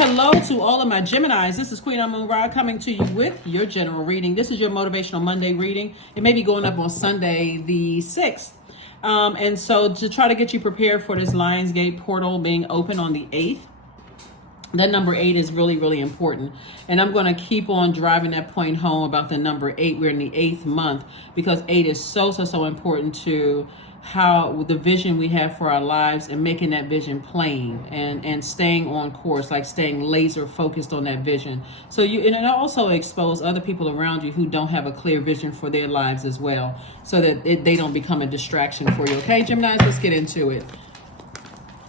Hello to all of my Geminis. This is Queen Amun Ra coming to you with your general reading. This is your Motivational Monday reading. It may be going up on Sunday the 6th. And so to try to get you prepared for this Lionsgate portal being open on the 8th, that number 8 is really, really important. And I'm going to keep on driving that point home about the number 8. We're in the 8th month because 8 is so important to how the vision we have for our lives and making that vision plain and staying on course, like staying laser focused on that vision. So and it also expose other people around you who don't have a clear vision for their lives as well, so that they don't become a distraction for you. Okay, Geminis, let's get into it.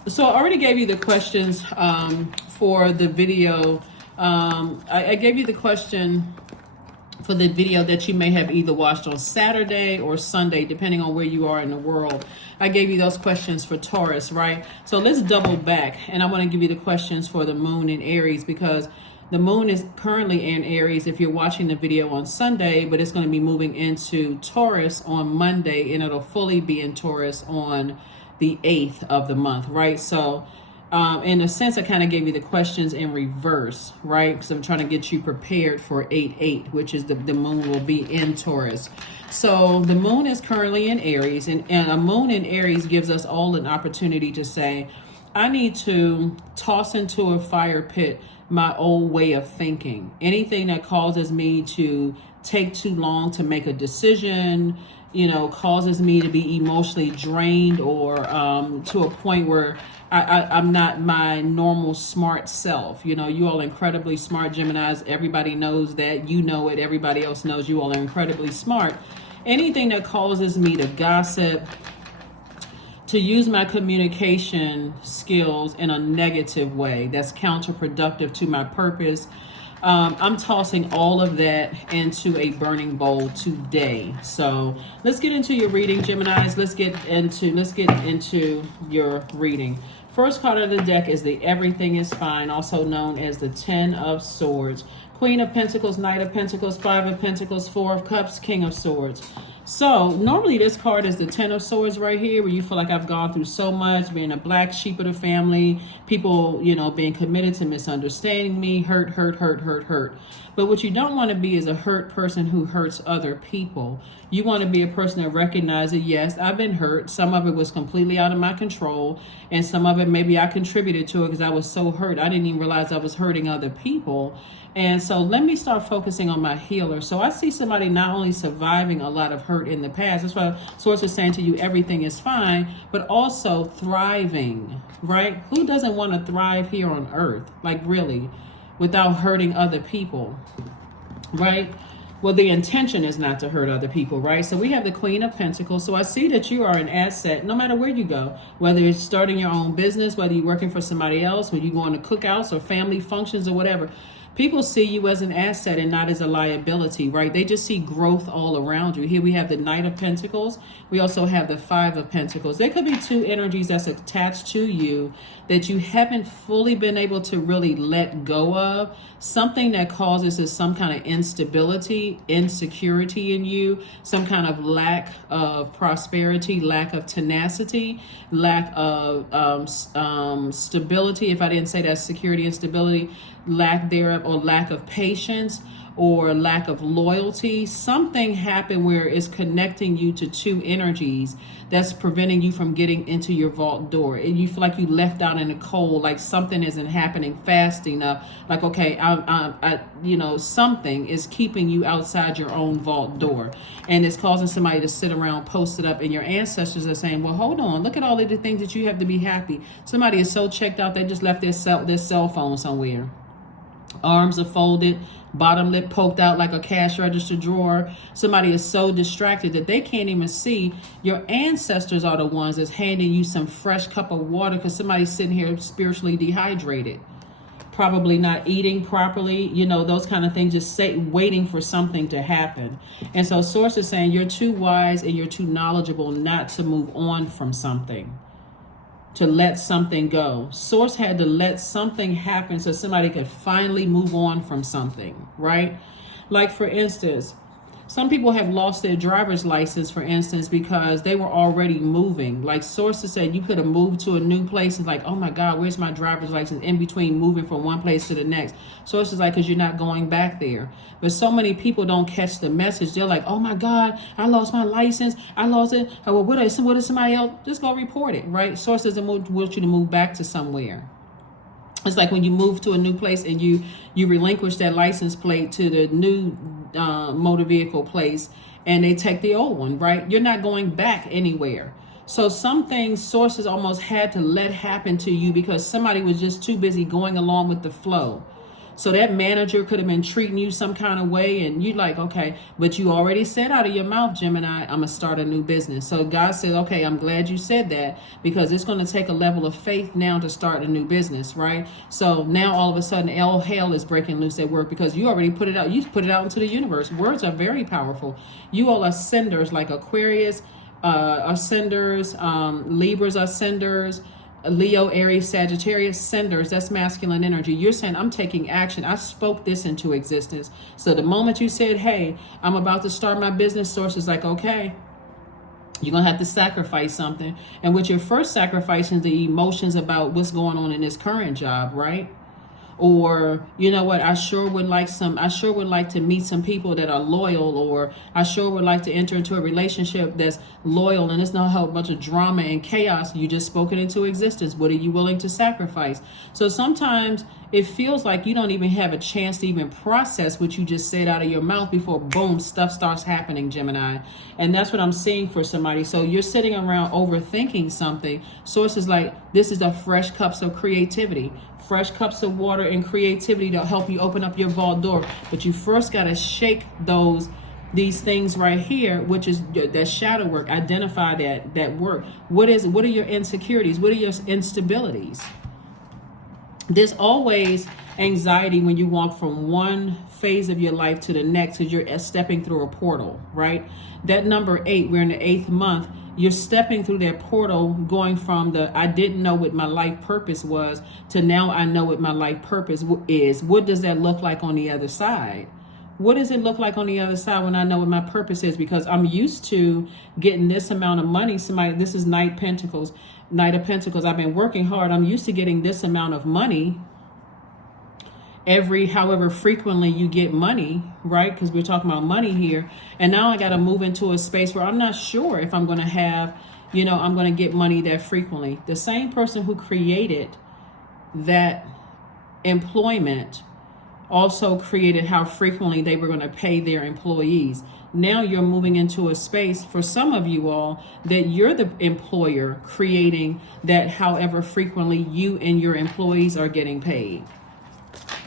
So I already gave you the questions for the video. I gave you the question for the video that you may have either watched on Saturday or Sunday, depending on where you are in the world. I gave you those questions for Taurus, right? So let's double back, and I want to give you the questions for the moon in Aries, because the moon is currently in Aries if you're watching the video on Sunday, but it's going to be moving into Taurus on Monday, and it'll fully be in Taurus on the 8th of the month, right? So in a sense, I kind of gave you the questions in reverse, right? Because I'm trying to get you prepared for 8/8, which is the moon will be in Taurus. So the moon is currently in Aries, and a moon in Aries gives us all an opportunity to say, I need to toss into a fire pit my old way of thinking. Anything that causes me to take too long to make a decision, causes me to be emotionally drained, or to a point where I'm not my normal smart self. You all are incredibly smart, Geminis. Everybody knows that. You know it. Everybody else knows you all are incredibly smart. Anything that causes me to gossip, to use my communication skills in a negative way, that's counterproductive to my purpose, I'm tossing all of that into a burning bowl today. So let's get into your reading, Geminis. Let's get into your reading. First card of the deck is the Everything is Fine, also known as the 10 of Swords. Queen of Pentacles, Knight of Pentacles, 5 of Pentacles, 4 of Cups, King of Swords. So normally this card is the 10 of Swords right here, where you feel like I've gone through so much, being a black sheep of the family, people, being committed to misunderstanding me, hurt. But what you don't want to be is a hurt person who hurts other people. You want to be a person that recognizes, yes, I've been hurt. Some of it was completely out of my control, and some of it maybe I contributed to it because I was so hurt. I didn't even realize I was hurting other people. And so let me start focusing on my healer. So I see somebody not only surviving a lot of hurt in the past, that's why Source is saying to you, everything is fine, but also thriving, right? Who doesn't want to thrive here on earth? Like really, without hurting other people, right? Well, the intention is not to hurt other people, right? So we have the Queen of Pentacles. So I see that you are an asset no matter where you go, whether it's starting your own business, whether you're working for somebody else, when you go on to cookouts or family functions or whatever. People see you as an asset and not as a liability, right? They just see growth all around you. Here we have the Knight of Pentacles. We also have the 5 of Pentacles. There could be two energies that's attached to you that you haven't fully been able to really let go of. Something that causes is some kind of instability, insecurity in you, some kind of lack of prosperity, lack of tenacity, lack of stability. If I didn't say that, security and stability, lack thereof, or lack of patience, or lack of loyalty. Something happened where it's connecting you to two energies that's preventing you from getting into your vault door. And you feel like you left out in the cold, like something isn't happening fast enough. Like, okay, something is keeping you outside your own vault door. And it's causing somebody to sit around posted up, and your ancestors are saying, well, hold on, look at all of the things that you have to be happy. Somebody is so checked out, they just left their cell phone somewhere. Arms are folded, bottom lip poked out like a cash register drawer. Somebody is so distracted that they can't even see. Your ancestors are the ones that's handing you some fresh cup of water because somebody's sitting here spiritually dehydrated, probably not eating properly, those kind of things, just waiting for something to happen. And so Source is saying you're too wise and you're too knowledgeable not to move on from something, to let something go. Source had to let something happen so somebody could finally move on from something, right? Like, for instance, Some people have lost their driver's license, for instance, because they were already moving. Like sources said, you could have moved to a new place and like, oh my God, where's my driver's license, in between moving from one place to the next. Sources like, because you're not going back there. But so many people don't catch the message. They're like, oh my God, I lost my license. I lost it. Oh, well, what is somebody else? Just go report it, right? Sources want you to move back to somewhere. It's like when you move to a new place and you relinquish that license plate to the new motor vehicle place, and they take the old one, right? You're not going back anywhere. So some things sources almost had to let happen to you because somebody was just too busy going along with the flow. So that manager could have been treating you some kind of way, and you like, okay, but you already said out of your mouth, Gemini, I'm going to start a new business. So God said, okay, I'm glad you said that, because it's going to take a level of faith now to start a new business, right? So now all of a sudden, all hell is breaking loose at work because you already put it out. You put it out into the universe. Words are very powerful. You all are senders, like Aquarius are senders, Libras are senders, Leo, Aries, Sagittarius, senders. That's masculine energy. You're saying, I'm taking action. I spoke this into existence. So the moment you said, hey, I'm about to start my business, source is like, okay, you're going to have to sacrifice something. And with your first sacrifice is the emotions about what's going on in this current job, right? Or, you know what, I sure would like to meet some people that are loyal, or I sure would like to enter into a relationship that's loyal and it's not a whole bunch of drama and chaos. You just spoke it into existence. What are you willing to sacrifice? So sometimes it feels like you don't even have a chance to even process what you just said out of your mouth before, boom, stuff starts happening, Gemini. And that's what I'm seeing for somebody. So you're sitting around overthinking something. Sources like, this is the fresh cups of creativity. Fresh cups of water and creativity to help you open up your vault door. But you first got to shake these things right here, which is that shadow work. Identify that work. What are your insecurities? What are your instabilities? There's always anxiety when you walk from one phase of your life to the next, because you're stepping through a portal, right? That number 8, we're in the 8th month. You're stepping through that portal, going from the I didn't know what my life purpose was to now I know what my life purpose is. What does that look like on the other side? What does it look like on the other side when I know what my purpose is? Because I'm used to getting this amount of money. This is Knight of Pentacles. I've been working hard. I'm used to getting this amount of money however frequently you get money, right? Because we're talking about money here. And now I got to move into a space where I'm not sure if I'm going to have, I'm going to get money that frequently. The same person who created that employment also created how frequently they were going to pay their employees. Now you're moving into a space, for some of you all, that you're the employer creating that however frequently you and your employees are getting paid.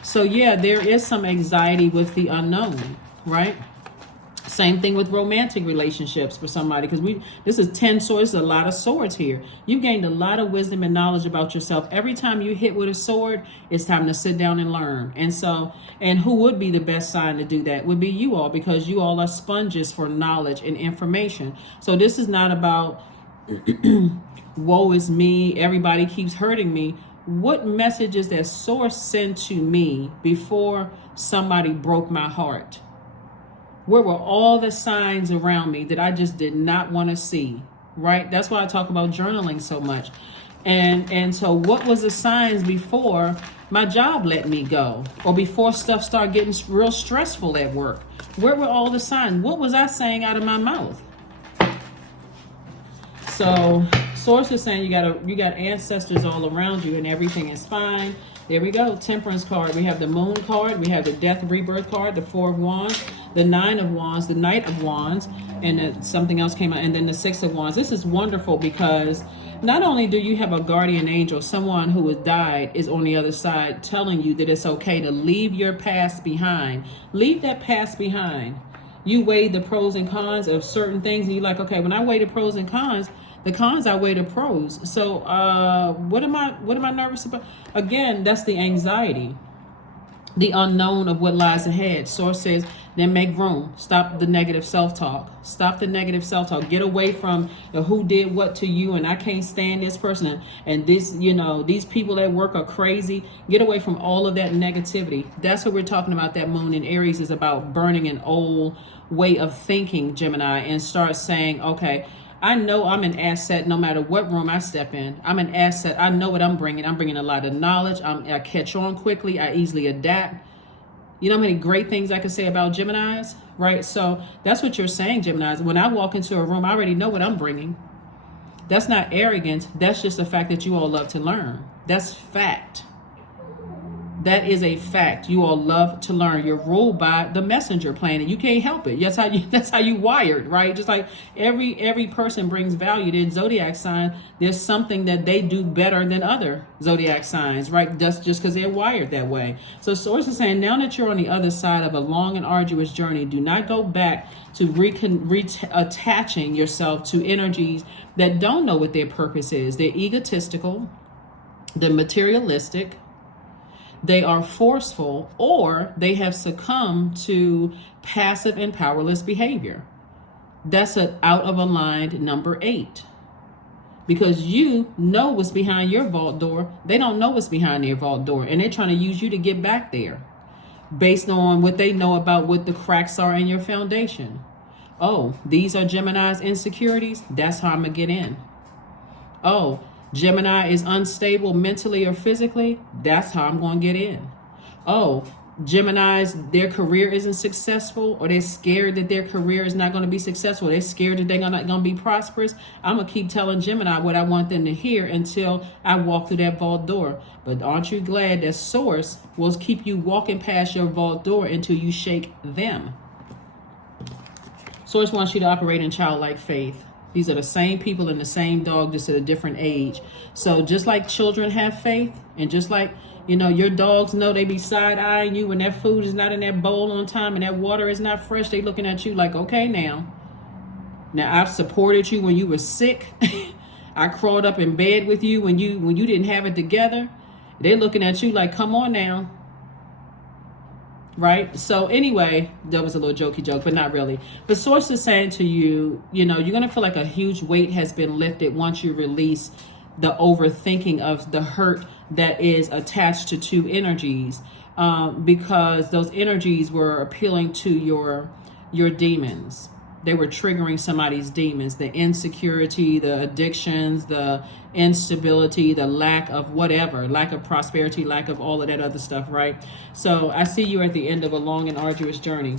So yeah, there is some anxiety with the unknown, right? Same thing with romantic relationships for somebody, because this is 10 swords, a lot of swords here. You've gained a lot of wisdom and knowledge about yourself. Every time you hit with a sword, it's time to sit down and learn. And who would be the best sign to do that? Would be you all, because you all are sponges for knowledge and information. So this is not about woe is me, everybody keeps hurting me. What messages that source sent to me before somebody broke my heart? Where were all the signs around me that I just did not want to see, right? That's why I talk about journaling so much. And so what was the signs before my job let me go, or before stuff started getting real stressful at work? Where were all the signs? What was I saying out of my mouth? So source is saying you got ancestors all around you and everything is fine. There we go. Temperance card. We have the Moon card. We have the Death Rebirth card, the 4 of Wands, the 9 of Wands, the Knight of Wands, and something else came out, and then the 6 of Wands. This is wonderful because not only do you have a guardian angel, someone who has died is on the other side telling you that it's okay to leave your past behind. Leave that past behind. You weigh the pros and cons of certain things, and you're like, okay, when I weigh the pros and cons, the cons outweigh the pros. So what am I nervous about? Again, that's the anxiety. the unknown of what lies ahead. Source says, then make room. Stop the negative self-talk. Stop the negative self-talk. Get away from the who did what to you and I can't stand this person and this, you know, these people at work are crazy. Get away from all of that negativity. That's what we're talking about. That moon in Aries is about burning an old way of thinking, Gemini, and start saying, okay, I know I'm an asset no matter what room I step in. I'm an asset. I know what I'm bringing. I'm bringing a lot of knowledge. I catch on quickly. I easily adapt. You know how many great things I can say about Geminis, right? So that's what you're saying, Geminis. When I walk into a room, I already know what I'm bringing. That's not arrogance. That's just the fact that you all love to learn. That's fact. That is a fact. You all love to learn. You're ruled by the messenger planet. You can't help it. That's how you wired, right? Just like every person brings value. Their zodiac sign, there's something that they do better than other zodiac signs, right? That's just because they're wired that way. So Source is saying, now that you're on the other side of a long and arduous journey, do not go back to attaching yourself to energies that don't know what their purpose is. They're egotistical, they're materialistic, they are forceful, or they have succumbed to passive and powerless behavior. That's an out of aligned number 8. Because you know what's behind your vault door. They don't know what's behind their vault door. And they're trying to use you to get back there based on what they know about what the cracks are in your foundation. Oh, these are Gemini's insecurities. That's how I'm going to get in. Oh, Gemini is unstable mentally or physically. That's how I'm going to get in. Oh, Gemini's, their career isn't successful, or they're scared that their career is not going to be successful. They're scared that they're not going to be prosperous. I'm going to keep telling Gemini what I want them to hear until I walk through that vault door. But aren't you glad that Source will keep you walking past your vault door until you shake them? Source wants you to operate in childlike faith. These are the same people and the same dog, just at a different age. So just like children have faith, and just like, you know, your dogs know they be side-eyeing you when that food is not in that bowl on time and that water is not fresh, they looking at you like, okay, now I've supported you when you were sick. I crawled up in bed with you when you didn't have it together. They're looking at you like, come on now. Right? So anyway, that was a little jokey joke, but not really. But Source is saying to you, you know, you're going to feel like a huge weight has been lifted once you release the overthinking of the hurt that is attached to two energies, because those energies were appealing to your demons. They were triggering somebody's demons, the insecurity, the addictions, the instability, the lack of whatever, lack of prosperity, lack of all of that other stuff, right? So I see you at the end of a long and arduous journey.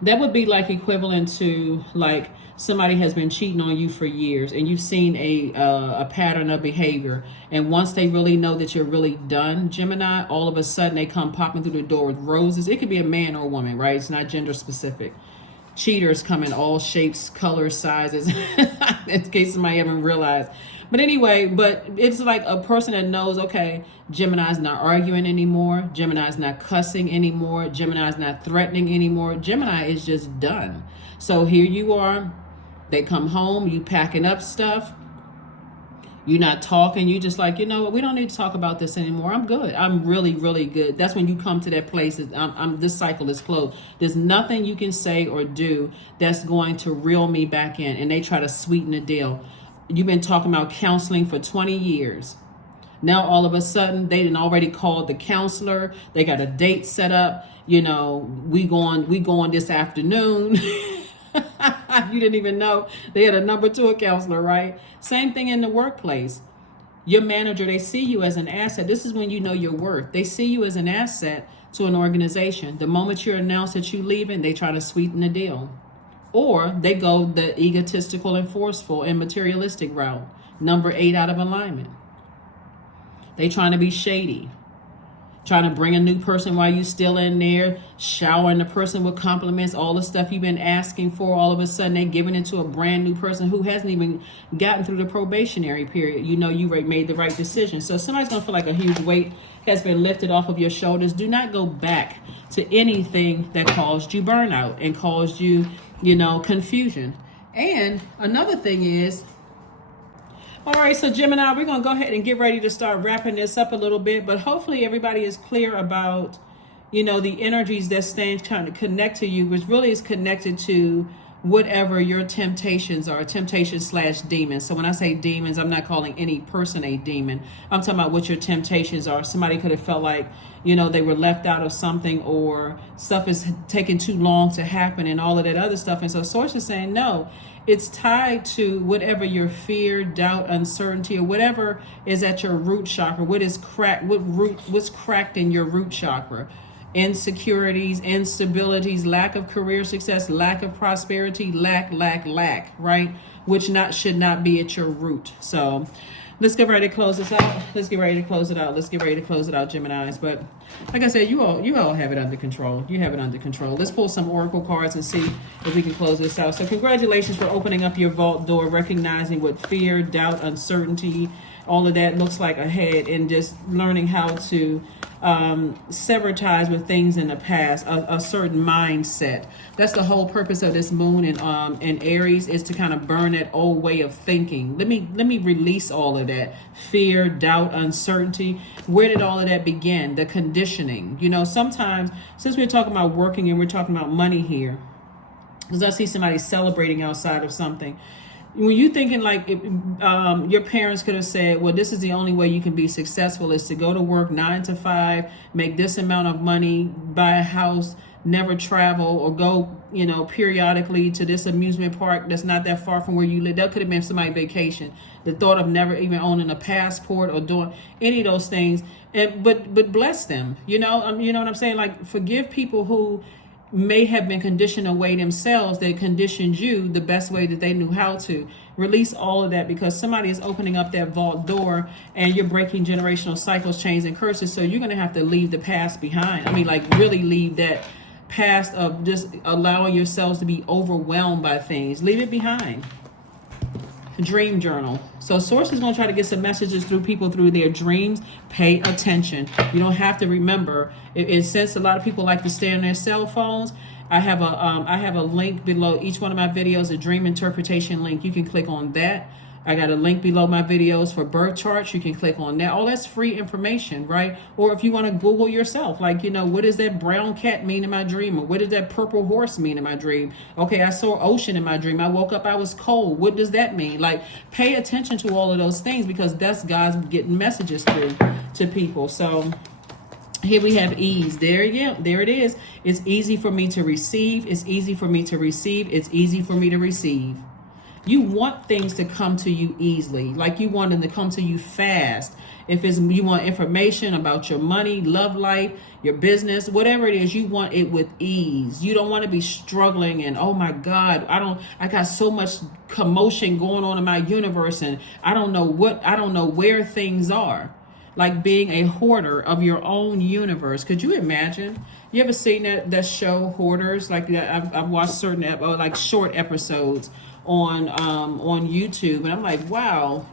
That would be like equivalent to like somebody has been cheating on you for years and you've seen a pattern of behavior. And once they really know that you're really done, Gemini, all of a sudden they come popping through the door with roses. It could be a man or a woman, right? It's not gender specific. Cheaters come in all shapes, colors, sizes, in case somebody haven't realized. But anyway, but it's like a person that knows, okay, Gemini's not arguing anymore. Gemini's not cussing anymore. Gemini's not threatening anymore. Gemini is just done. So here you are. They come home, you packing up stuff. You're not talking. You just like, you know what? We don't need to talk about this anymore. I'm good. I'm really, really good. That's when you come to that place. This cycle is closed. There's nothing you can say or do that's going to reel me back in. And they try to sweeten the deal. You've been talking about counseling for 20 years. Now, all of a sudden, they didn't already called the counselor. They got a date set up. You know, we going this afternoon. You didn't even know they had a number 2 counselor, right? Same thing in the workplace. Your manager, they see you as an asset. This is when you know your worth. They see you as an asset to an organization. The moment you announce that you're leaving, they try to sweeten the deal. Or they go the egotistical and forceful and materialistic route. Number 8 out of alignment. They trying to be shady. Trying to bring a new person while you still in there, showering the person with compliments, all the stuff you've been asking for. All of a sudden, they're giving it to a brand new person who hasn't even gotten through the probationary period. You know you made the right decision. So somebody's going to feel like a huge weight has been lifted off of your shoulders. Do not go back to anything that caused you burnout and caused you, confusion. And another thing is, All right, so Gemini, we're going to go ahead and get ready to start wrapping this up a little bit, but hopefully everybody is clear about, the energies that stand trying to connect to you, which really is connected to whatever your temptations are, temptation/demons. So when I say demons, I'm not calling any person a demon. I'm talking about what your temptations are. Somebody could have felt like, they were left out of something, or stuff is taking too long to happen and all of that other stuff. And so Source is saying, no, it's tied to whatever your fear, doubt, uncertainty, or whatever is at your root chakra. What's cracked in your root chakra? Insecurities, instabilities, lack of career success, lack of prosperity, lack, right? Which should not be at your root. So let's get ready to close this out. Let's get ready to close it out, Geminis. But like I said, you all have it under control. You have it under control. Let's pull some oracle cards and see if we can close this out. So congratulations for opening up your vault door, recognizing what fear, doubt, uncertainty, all of that looks like ahead, and just learning how to sever ties with things in the past, a certain mindset. That's the whole purpose of this moon in Aries, is to kind of burn that old way of thinking. Let me release all of that fear, doubt, uncertainty. Where did all of that begin? The conditioning. Sometimes, since we're talking about working and we're talking about money here, because I see somebody celebrating outside of something. When you thinking like your parents could have said, well, this is the only way you can be successful, is to go to work 9 to 5, make this amount of money, buy a house, never travel, or go, periodically to this amusement park that's not that far from where you live. That could have been somebody's vacation. The thought of never even owning a passport or doing any of those things, but bless them. You know what I'm saying? Like, forgive people who may have been conditioned away themselves. They conditioned you the best way that they knew how to. Release all of that, because somebody is opening up that vault door and you're breaking generational cycles, chains, and curses. So you're going to have to leave the past behind. Really leave that past of just allowing yourselves to be overwhelmed by things. Leave it behind. Dream journal. So Source is going to try to get some messages through people through their dreams. Pay attention. You don't have to remember. Since a lot of people like to stay on their cell phones, I have a link below each one of my videos, a dream interpretation link. You can click on that. I got a link below my videos for birth charts. You can click on that. All that's free information, right? Or if you want to Google yourself, like, what does that brown cat mean in my dream? Or what does that purple horse mean in my dream? Okay, I saw ocean in my dream. I woke up, I was cold. What does that mean? Like, pay attention to all of those things, because that's God's getting messages through to people. So here we have ease. There it is. It's easy for me to receive. It's easy for me to receive. It's easy for me to receive. You want things to come to you easily, like you want them to come to you fast. If you want information about your money, love life, your business, whatever it is, you want it with ease. You don't want to be struggling and, oh my God, I got so much commotion going on in my universe, and I don't know where things are. Like being a hoarder of your own universe. Could you imagine? You ever seen that show Hoarders? Like I've watched certain short episodes on YouTube, and I'm like, wow,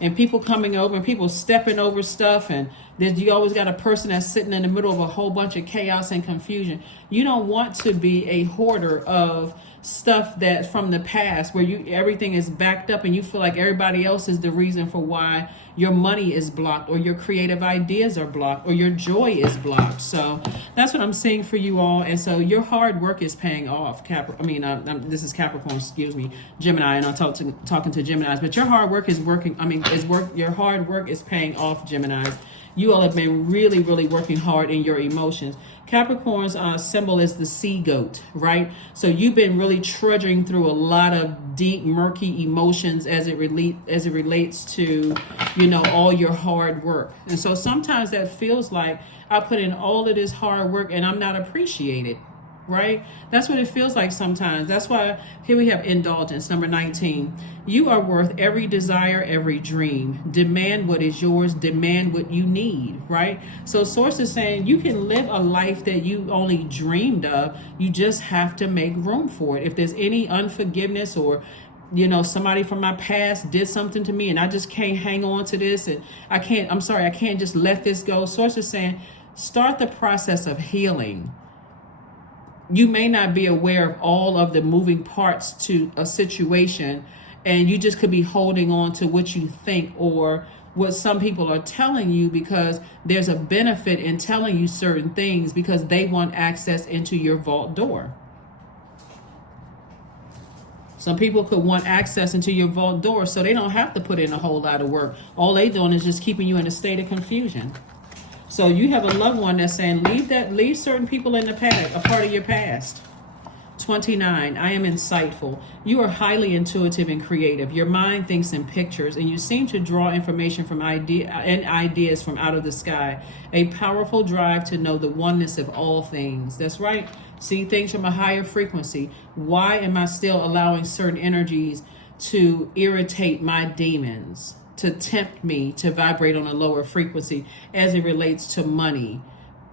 and people coming over and people stepping over stuff, and then you always got a person that's sitting in the middle of a whole bunch of chaos and confusion. You don't want to be a hoarder of stuff that from the past, where everything is backed up and you feel like everybody else is the reason for why your money is blocked, or your creative ideas are blocked, or your joy is blocked. So that's what I'm seeing for you all. And so your hard work is paying off. This is Capricorn, excuse me, Gemini, and I'm talking to Geminis. But your hard work is working. Your hard work is paying off, Geminis. You all have been really, really working hard in your emotions. Capricorn's symbol is the sea goat, right? So you've been really trudging through a lot of deep, murky emotions as it relates to, all your hard work. And so sometimes that feels like I put in all of this hard work and I'm not appreciated, right? That's what it feels like sometimes. That's why here we have indulgence, number 19. You are worth every desire, every dream. Demand what is yours, demand what you need, right? So Source is saying you can live a life that you only dreamed of. You just have to make room for it. If there's any unforgiveness, or somebody from my past did something to me and I just can't hang on to this, and I can't just let this go. Source is saying start the process of healing. You may not be aware of all of the moving parts to a situation, and you just could be holding on to what you think or what some people are telling you, because there's a benefit in telling you certain things because they want access into your vault door. Some people could want access into your vault door so they don't have to put in a whole lot of work. All they doing is just keeping you in a state of confusion. So you have a loved one that's saying, leave certain people in the past, a part of your past. 29, I am insightful. You are highly intuitive and creative. Your mind thinks in pictures, and you seem to draw information from ideas from out of the sky. A powerful drive to know the oneness of all things. That's right. See things from a higher frequency. Why am I still allowing certain energies to irritate my demons, to tempt me to vibrate on a lower frequency as it relates to money,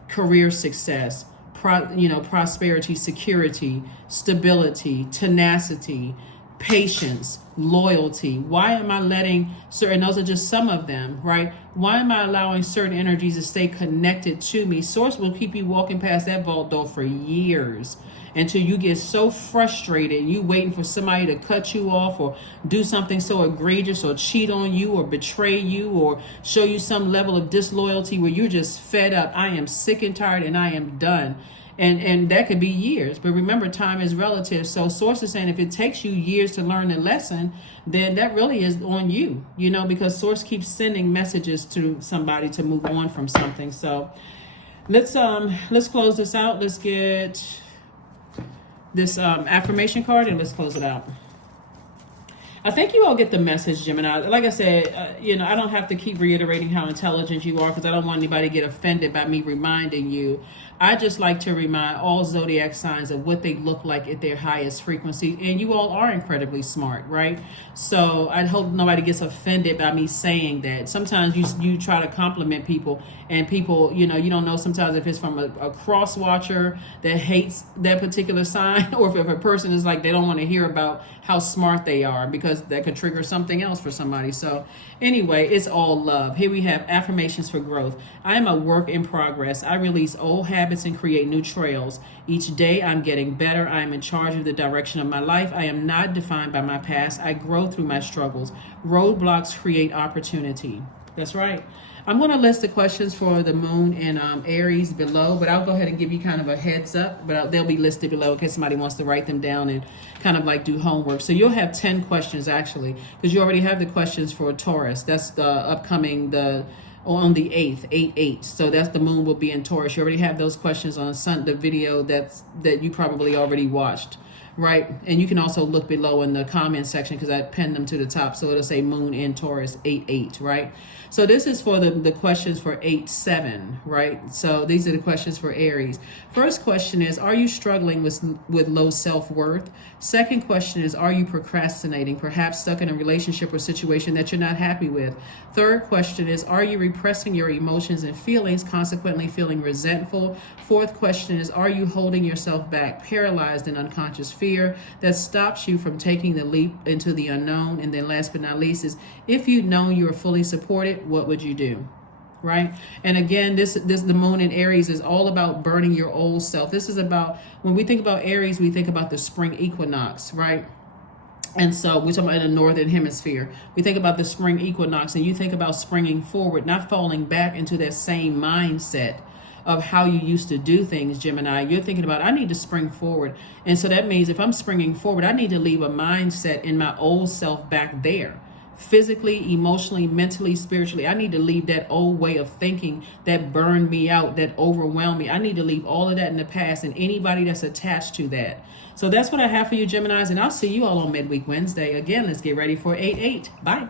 career success, prosperity, security, stability, tenacity, patience, loyalty? Why am I letting certain, those are just some of them, right? Why am I allowing certain energies to stay connected to me? Source will keep you walking past that vault door for years until you get so frustrated, you waiting for somebody to cut you off or do something so egregious or cheat on you or betray you or show you some level of disloyalty where you're just fed up. I am sick and tired and I am done. And that could be years. But remember, time is relative. So Source is saying if it takes you years to learn a lesson, then that really is on you, because Source keeps sending messages to somebody to move on from something. So let's close this out. Let's get this affirmation card and let's close it out. I think you all get the message, Gemini. Like I said, I don't have to keep reiterating how intelligent you are because I don't want anybody to get offended by me reminding you. I just like to remind all zodiac signs of what they look like at their highest frequency. And you all are incredibly smart, right? So I hope nobody gets offended by me saying that. Sometimes you try to compliment people and people, you don't know sometimes if it's from a cross watcher that hates that particular sign or if a person is like they don't want to hear about how smart they are because that could trigger something else for somebody. So anyway, it's all love. Here we have affirmations for growth. I am a work in progress. I release old habits and create new trails. Each day I'm getting better. I am in charge of the direction of my life. I am not defined by my past. I grow through my struggles. Roadblocks create opportunity. That's right. I'm going to list the questions for the moon and Aries below, but I'll go ahead and give you kind of a heads up, but they'll be listed below in case somebody wants to write them down and kind of like do homework. So you'll have 10 questions actually, because you already have the questions for Taurus. That's the upcoming, on the 8th, 8/8. So that's the moon will be in Taurus. You already have those questions on the video that you probably already watched, right? And you can also look below in the comment section because I pinned them to the top. So it'll say moon in Taurus 8/8, right? So this is for the questions for 8/7, right? So these are the questions for Aries. First question is, are you struggling with low self-worth? Second question is, are you procrastinating, perhaps stuck in a relationship or situation that you're not happy with? Third question is, are you repressing your emotions and feelings, consequently feeling resentful? Fourth question is, are you holding yourself back, paralyzed in unconscious fear that stops you from taking the leap into the unknown? And then last but not least is, if you know you are fully supported, what would you do? Right? And again, this the moon in Aries is all about burning your old self. This is about, when we think about Aries, we think about the spring equinox, right? And so we're talking about in the northern hemisphere. We think about the spring equinox and you think about springing forward, not falling back into that same mindset of how you used to do things, Gemini. You're thinking about, I need to spring forward. And so that means if I'm springing forward, I need to leave a mindset in my old self back there. Physically, emotionally, mentally, spiritually. I need to leave that old way of thinking that burned me out, that overwhelmed me. I need to leave all of that in the past and anybody that's attached to that. So that's what I have for you, Geminis, and I'll see you all on Midweek Wednesday. Again, let's get ready for 8/8. Bye.